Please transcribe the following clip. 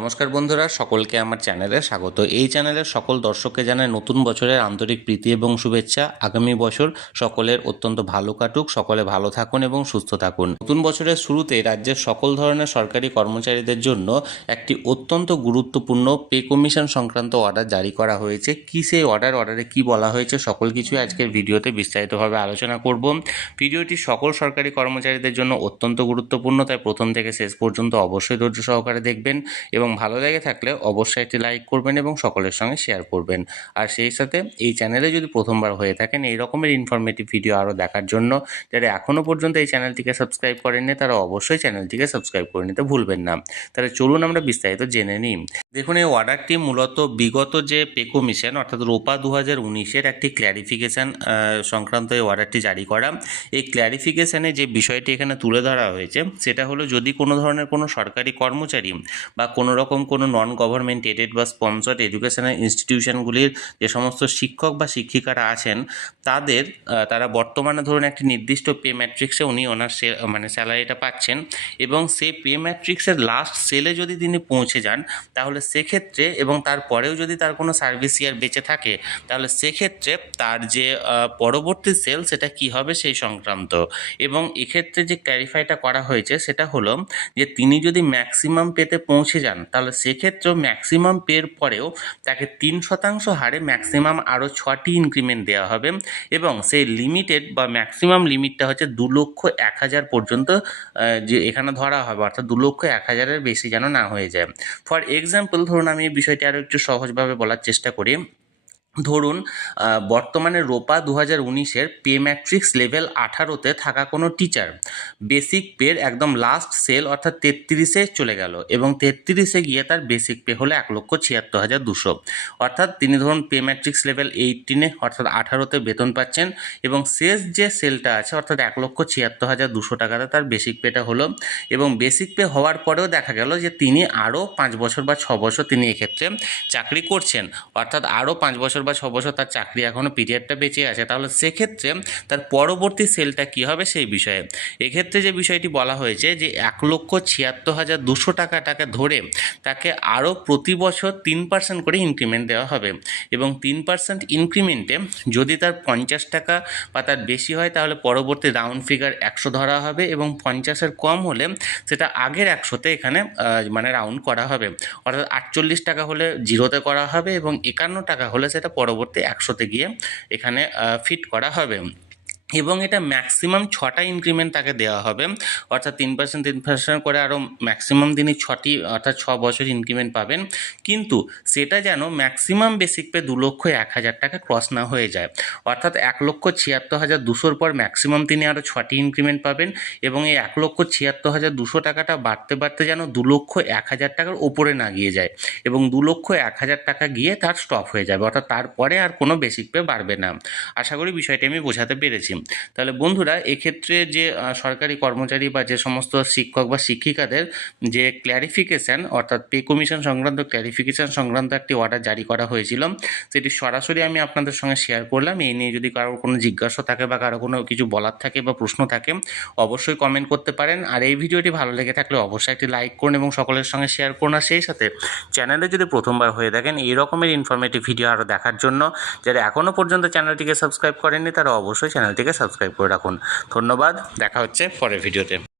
নমস্কার বন্ধুরা, সকলকে আমার চ্যানেলে স্বাগত। এই চ্যানেলের সকল দর্শককে জানাই নতুন বছরের আন্তরিক প্রীতি এবং শুভেচ্ছা। আগামী বছর সকলের অত্যন্ত ভালো কাটুক, সকলে ভালো থাকুন এবং সুস্থ থাকুন। নতুন বছরের শুরুতে রাজ্যের সকল ধরনের সরকারি কর্মচারীদের জন্য একটি অত্যন্ত গুরুত্বপূর্ণ পে কমিশন সংক্রান্ত অর্ডার জারি করা হয়েছে। কি সেই অর্ডার অর্ডারে কি বলা হয়েছে, সকল কিছুই আজকের ভিডিওতে বিস্তারিতভাবে আলোচনা করব। ভিডিওটি সকল সরকারি কর্মচারীদের জন্য অত্যন্ত গুরুত্বপূর্ণ, তাই প্রথম থেকে শেষ পর্যন্ত অবশ্যই ধৈর্য সহকারে দেখবেন এবং ভালো লেগে থাকলে অবশ্যই একটি লাইক করবেন এবং সকলের সঙ্গে শেয়ার করবেন। আর সেই সাথে এই চ্যানেলে যদি প্রথমবার হয়ে থাকেন, এই রকমের ইনফরমেটিভ ভিডিও আরও দেখার জন্য যারা এখনও পর্যন্ত এই চ্যানেলটিকে সাবস্ক্রাইব করেননি, তারা অবশ্যই চ্যানেলটিকে সাবস্ক্রাইব করে নিতে ভুলবেন না। তাহলে চলুন আমরা বিস্তারিত জেনে নিই। দেখুন, এই অর্ডারটি মূলত বিগত যে পে কমিশন অর্থাৎ রোপা দু হাজার উনিশের একটি ক্ল্যারিফিকেশান সংক্রান্ত এই অর্ডারটি জারি করা। এই ক্ল্যারিফিকেশানে যে বিষয়টি এখানে তুলে ধরা হয়েছে, সেটা হলো যদি কোনো ধরনের কোনো সরকারি কর্মচারী বা কোনো রকম কোনো নন গভর্নমেন্ট এডেড বা স্পন্সর্ড এডুকেশনাল ইনস্টিটিউশনগুলির যে সমস্ত শিক্ষক বা শিক্ষিকারা আছেন, তাদের তারা বর্তমানে ধরুন একটি নির্দিষ্ট পে ম্যাট্রিক্সে উনি ওনার সে- মানে স্যালারিটা পাচ্ছেন এবং সেই পে ম্যাট্রিক্সের লাস্ট সেলে যদি তিনি পৌঁছে যান, তাহলে সেক্ষেত্রে এবং তারপরেও যদি তার কোনো সার্ভিস ইয়ার বেঁচে থাকে, তাহলে সেক্ষেত্রে তার যে পরবর্তী সেল সেটা কি হবে সেই সংক্রান্ত। এবং এক্ষেত্রে যে ক্ল্যারিফাইটা করা হয়েছে সেটা হলো যে, তিনি যদি ম্যাক্সিমাম পেতে পৌঁছে যান, তাহলে সেক্ষেত্রেও ম্যাক্সিমাম পের পরেও তাকে তিন শতাংশ হারে ম্যাক্সিমাম আরও ছটি ইনক্রিমেন্ট দেওয়া হবে এবং সেই লিমিটেড বা ম্যাক্সিমাম লিমিটটা হচ্ছে দু লক্ষ এক হাজার পর্যন্ত যে এখানে ধরা হবে, অর্থাৎ দু লক্ষ এক হাজারের বেশি যেন না হয়ে যায়। ফর এক্সাম্পল ধরুন আমি বিষয়টি আরও একটু সহজভাবে বলার চেষ্টা করি। ধরুন বর্তমানে রোপা দু হাজার উনিশের পে ম্যাট্রিক্স লেভেল আঠারোতে থাকা কোনো টিচার বেসিক পের একদম লাস্ট সেল অর্থাৎ তেত্রিশে চলে গেল এবং তেত্রিশে গিয়ে তার বেসিক পে হলো এক লক্ষ ছিয়াত্তর হাজার দুশো। অর্থাৎ তিনি ধরুন পে ম্যাট্রিক্স লেভেল এইটিনে অর্থাৎ আঠারোতে বেতন পাচ্ছেন এবং শেষ যে সেলটা আছে অর্থাৎ এক লক্ষ ছিয়াত্তর হাজার দুশো টাকাতে তার বেসিক পেটা হলো এবং বেসিক পে হওয়ার পরেও দেখা গেল যে তিনি আরও পাঁচ বছর বা ছ বছর তিনি এক্ষেত্রে চাকরি করছেন। অর্থাৎ আরও পাঁচ বছর বা ছ বছর তার চাকরি এখনও পিরিয়ডটা বেঁচে আছে, তাহলে সেক্ষেত্রে তার পরবর্তী সেলটা কী হবে সেই বিষয়ে। এক্ষেত্রে যে বিষয়টি বলা হয়েছে যে এক লক্ষ ছিয়াত্তর হাজার দুশো টাকাটাকে ধরে তাকে আরও প্রতি বছর তিন পার্সেন্ট করে ইনক্রিমেন্ট দেওয়া হবে এবং তিন পার্সেন্ট ইনক্রিমেন্টে যদি তার পঞ্চাশ টাকা বা তার বেশি হয়, তাহলে পরবর্তী রাউন্ড ফিগার একশো ধরা হবে এবং পঞ্চাশের কম হলে সেটা আগের একশোতে এখানে মানে রাউন্ড করা হবে। অর্থাৎ আটচল্লিশ টাকা হলে জিরোতে করা হবে এবং একান্ন টাকা হলে সেটা পরবর্তী একশোতে গিয়ে এখানে ফিট করা হবে। এবং এটা ম্যাক্সিমাম ছটা ইনক্রিমেন্ট তাকে দেওয়া হবে। অর্থাৎ তিন পার্সেন্ট তিন পার্সেন্ট করে আরও ম্যাক্সিমাম তিনি ছটি, অর্থাৎ ছ বছর ইনক্রিমেন্ট পাবেন। কিন্তু সেটা যেন ম্যাক্সিমাম বেসিক পে দু লক্ষ এক হাজার টাকা ক্রস না হয়ে যায়। অর্থাৎ এক লক্ষ ছিয়াত্তর হাজার দুশোর পর ম্যাক্সিমাম তিনি আরও ছটি ইনক্রিমেন্ট পাবেন এবং এই এক লক্ষ ছিয়াত্তর হাজার দুশো টাকাটা বাড়তে বাড়তে যেন দু লক্ষ এক হাজার টাকার ওপরে না গিয়ে যায় এবং দু লক্ষ এক হাজার টাকা গিয়ে তার স্টপ হয়ে যাবে। অর্থাৎ তারপরে আর কোনো বেসিক পে বাড়বে না। আশা করি বিষয়টি আমি বোঝাতে পেরেছি। তাহলে বন্ধুরা, এক্ষেত্রে যে সরকারি কর্মচারী বা যে সমস্ত শিক্ষক বা শিক্ষিকাদের যে ক্ল্যারিফিকেশান অর্থাৎ পে কমিশন সংক্রান্ত ক্ল্যারিফিকেশান সংক্রান্ত একটি অর্ডার জারি করা হয়েছিল, সেটি সরাসরি আমি আপনাদের সঙ্গে শেয়ার করলাম। এই নিয়ে যদি কারোর কোনো জিজ্ঞাসা থাকে বা কারও কোনো কিছু বলার থাকে বা প্রশ্ন থাকে, অবশ্যই কমেন্ট করতে পারেন। আর এই ভিডিওটি ভালো লেগে থাকলে অবশ্যই একটি লাইক করুন এবং সকলের সঙ্গে শেয়ার করুন। আর সেই সাথে চ্যানেলে যদি প্রথমবার হয়ে থাকেন এই রকমের ইনফরমেটিভ ভিডিও আরও দেখার জন্য, যারা এখনও পর্যন্ত চ্যানেলটিকে সাবস্ক্রাইব করেননি, তারা অবশ্যই সাবস্ক্রাইব করে রাখুন। ধন্যবাদ দেখা হচ্ছে পরের ভিডিওতে।